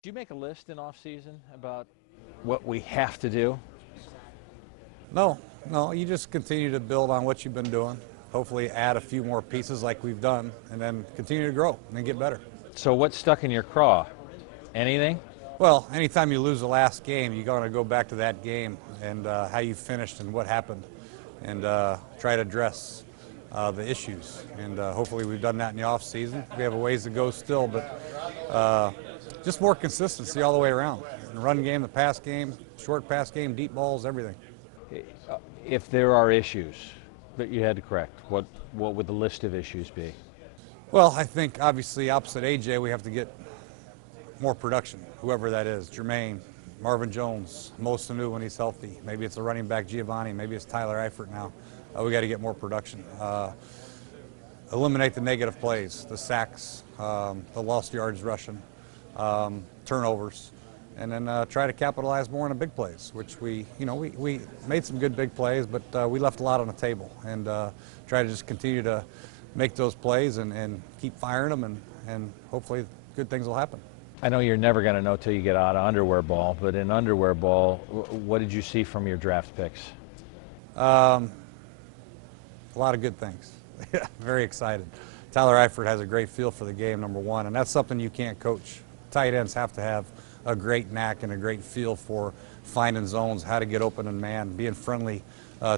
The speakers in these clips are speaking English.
Do you make a list in off-season about what we have to do? No, no, you just continue to build on what you've been doing. Hopefully add a few more pieces like we've done and then continue to grow and then get better. So what's stuck in your craw? Anything? Well, anytime you lose the last game, you're going to go back to that game and how you finished and what happened and try to address the issues. And hopefully we've done that in the off season. We have a ways to go still, but just more consistency all the way around. The run game, the pass game, short pass game, deep balls, everything. If there are issues that you had to correct, what would the list of issues be? Well, I think obviously opposite AJ, we have to get more production, whoever that is. Jermaine, Marvin Jones, Mo Sanu when he's healthy. Maybe it's a running back, Giovanni. Maybe it's Tyler Eifert now. We got to get more production. Eliminate the negative plays, the sacks, the lost yards rushing, turnovers, and then try to capitalize more on the big plays, which we made some good big plays, but we left a lot on the table, and try to just continue to make those plays and keep firing them, and hopefully good things will happen. I know you're never going to know till you get out of underwear ball, but in underwear ball, what did you see from your draft picks? A lot of good things. Very excited. Tyler Eifert has a great feel for the game, number one, and that's something you can't coach. Tight ends have to have a great knack and a great feel for finding zones, how to get open and man, being friendly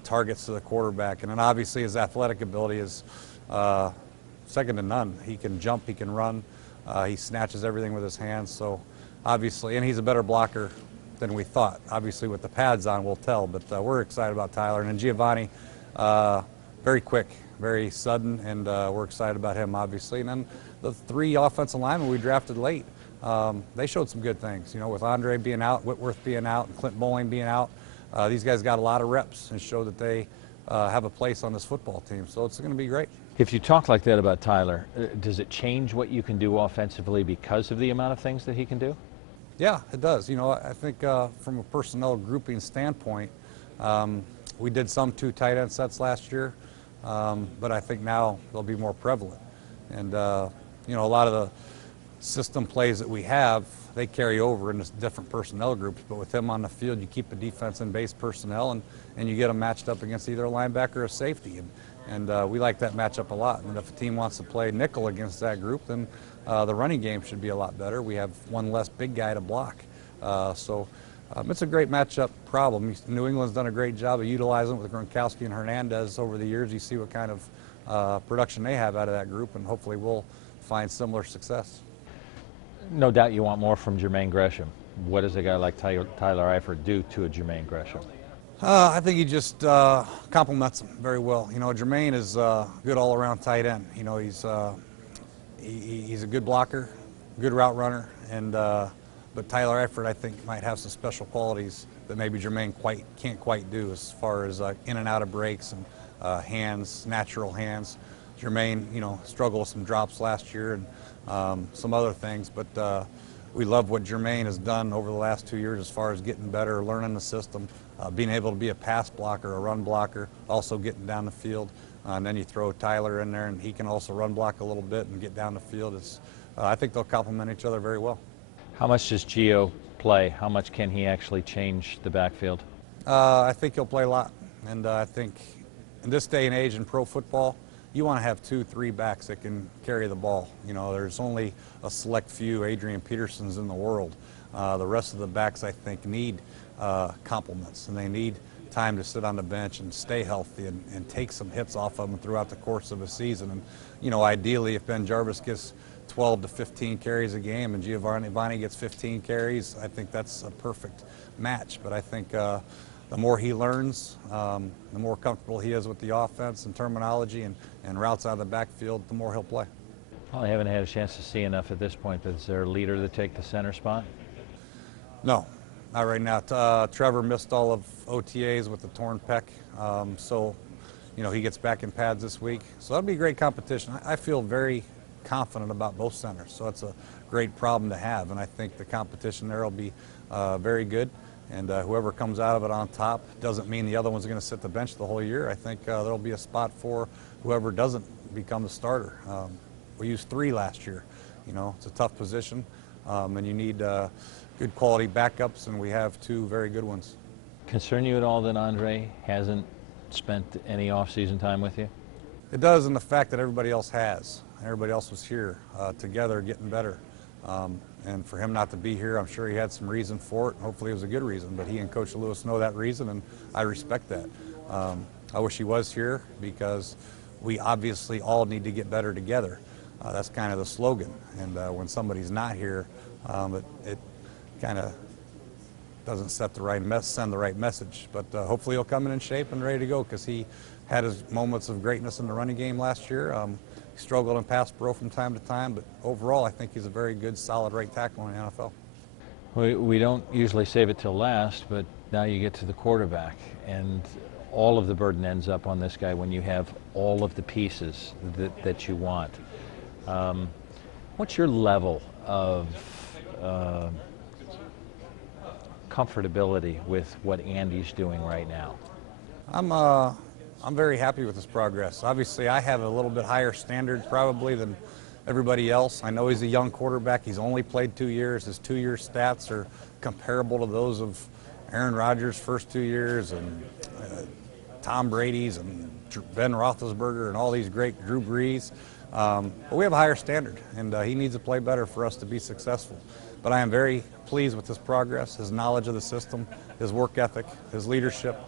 targets to the quarterback. And then obviously his athletic ability is second to none. He can jump, he can run, he snatches everything with his hands. So obviously, and he's a better blocker than we thought. Obviously with the pads on, we'll tell, but we're excited about Tyler. And then Giovanni, very quick, very sudden, and we're excited about him, obviously. And then the three offensive linemen we drafted late, they showed some good things. You know, with Andre being out, Whitworth being out, and Clint Bowling being out, these guys got a lot of reps and showed that they have a place on this football team. So it's going to be great. If you talk like that about Tyler, does it change what you can do offensively because of the amount of things that he can do? Yeah, it does. You know, I think from a personnel grouping standpoint, we did some two tight end sets last year, but I think now they'll be more prevalent. And, you know, a lot of the system plays that we have, they carry over into different personnel groups, but with him on the field, you keep the defense in base personnel, and you get them matched up against either a linebacker or a safety. And we like that matchup a lot. And if a team wants to play nickel against that group, then the running game should be a lot better. We have one less big guy to block. So it's a great matchup problem. New England's done a great job of utilizing it with Gronkowski and Hernandez over the years. You see what kind of production they have out of that group, and hopefully we'll find similar success. No doubt you want more from Jermaine Gresham. What does a guy like Tyler Eifert do to a Jermaine Gresham? I think he just complements him very well. You know, Jermaine is good all-around tight end. You know, he's a good blocker, good route runner, and but Tyler Eifert, I think, might have some special qualities that maybe Jermaine can't quite do as far as in and out of breaks and hands, natural hands. Jermaine, you know, struggled with some drops last year and some other things, but we love what Jermaine has done over the last 2 years as far as getting better, learning the system, being able to be a pass blocker, a run blocker, also getting down the field. And then you throw Tyler in there, and he can also run block a little bit and get down the field. I think they'll complement each other very well. How much does Gio play? How much can he actually change the backfield? I think he'll play a lot. And I think in this day and age in pro football, you want to have 2-3 backs that can carry the ball. You know, there's only a select few Adrian Petersons in the world. The rest of the backs, I think, need compliments, and they need time to sit on the bench and stay healthy and take some hits off of them throughout the course of a season. And, you know, ideally, if Ben Jarvis gets 12 to 15 carries a game and Giovanni gets 15 carries, I think that's a perfect match. But I think the more he learns, the more comfortable he is with the offense and terminology and routes out of the backfield, the more he'll play. Well, I haven't had a chance to see enough at this point, but is there a leader to take the center spot? No, not right now. Trevor missed all of OTAs with the torn pec, so you know he gets back in pads this week. So that'll be a great competition. I feel very confident about both centers, so that's a great problem to have, and I think the competition there will be very good. And whoever comes out of it on top doesn't mean the other one's going to sit the bench the whole year. I think there'll be a spot for whoever doesn't become the starter. We used 3 last year. You know, it's a tough position. and you need good quality backups, and we have two very good ones. Concern you at all that Andre hasn't spent any off-season time with you? It does, in the fact that everybody else has. Everybody else was here together, getting better. And for him not to be here, I'm sure he had some reason for it. Hopefully it was a good reason, but he and Coach Lewis know that reason, and I respect that. I wish he was here because we obviously all need to get better together. That's kind of the slogan. And when somebody's not here, it kind of doesn't send the right message. But hopefully he'll come in shape and ready to go, because he had his moments of greatness in the running game last year. He struggled in pass pro from time to time, but overall I think he's a very good, solid right tackle in the NFL. We don't usually save it till last, but now you get to the quarterback, and all of the burden ends up on this guy when you have all of the pieces that you want. What's your level of comfortability with what Andy's doing right now? I'm very happy with his progress. Obviously, I have a little bit higher standard probably than everybody else. I know he's a young quarterback. He's only played 2 years. His 2-year stats are comparable to those of Aaron Rodgers' first 2 years, and Tom Brady's, and Ben Roethlisberger, and all these great, Drew Brees. But we have a higher standard, and he needs to play better for us to be successful. But I am very pleased with his progress, his knowledge of the system, his work ethic, his leadership.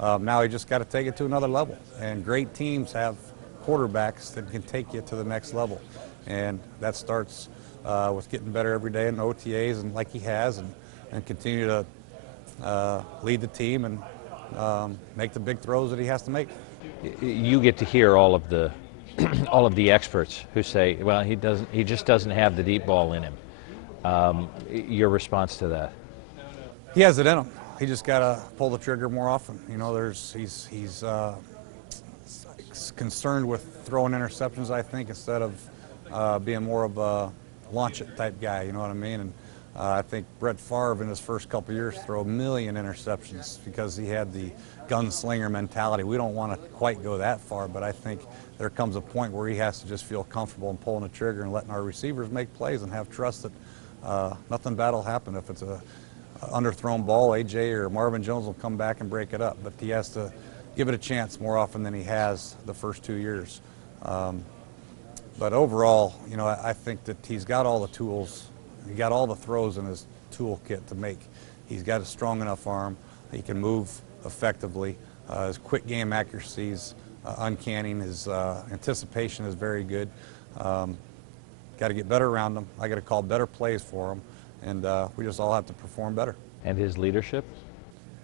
Now he just got to take it to another level. And great teams have quarterbacks that can take you to the next level. And that starts with getting better every day in OTAs, and like he has, and continue to lead the team and make the big throws that he has to make. You get to hear all of the all of the experts who say, well, he just doesn't have the deep ball in him. Your response to that? He has it in him. He just got to pull the trigger more often. You know, he's concerned with throwing interceptions, I think, instead of being more of a launch it type guy. You know what I mean? And I think Brett Favre in his first couple of years threw 1 million interceptions because he had the gunslinger mentality. We don't want to quite go that far, but I think there comes a point where he has to just feel comfortable in pulling the trigger and letting our receivers make plays, and have trust that nothing bad will happen. If it's a underthrown ball, AJ or Marvin Jones will come back and break it up, but he has to give it a chance more often than he has the first 2 years. But overall, you know, I think that he's got all the tools. He got all the throws in his toolkit to make. He's got a strong enough arm. He can move effectively. His quick game accuracy is uncanny. His anticipation is very good. Got to get better around him. I got to call better plays for him, and we just all have to perform better. And his leadership?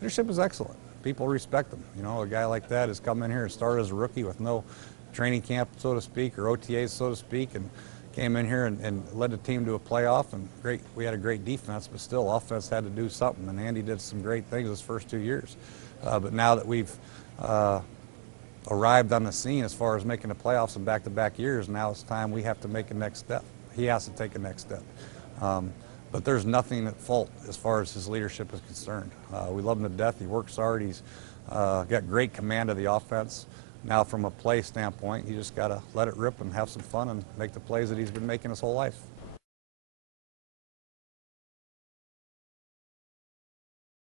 Leadership is excellent. People respect him. You know, a guy like that has come in here and started as a rookie with no training camp, so to speak, or OTAs, so to speak, and came in here and led the team to a playoff. And great, we had a great defense, but still, offense had to do something. And Andy did some great things his first 2 years. But now that we've arrived on the scene as far as making the playoffs in back-to-back years, now it's time we have to make a next step. He has to take a next step. But there's nothing at fault as far as his leadership is concerned. We love him to death. He works hard. He's got great command of the offense. Now, from a play standpoint, you just got to let it rip and have some fun and make the plays that he's been making his whole life.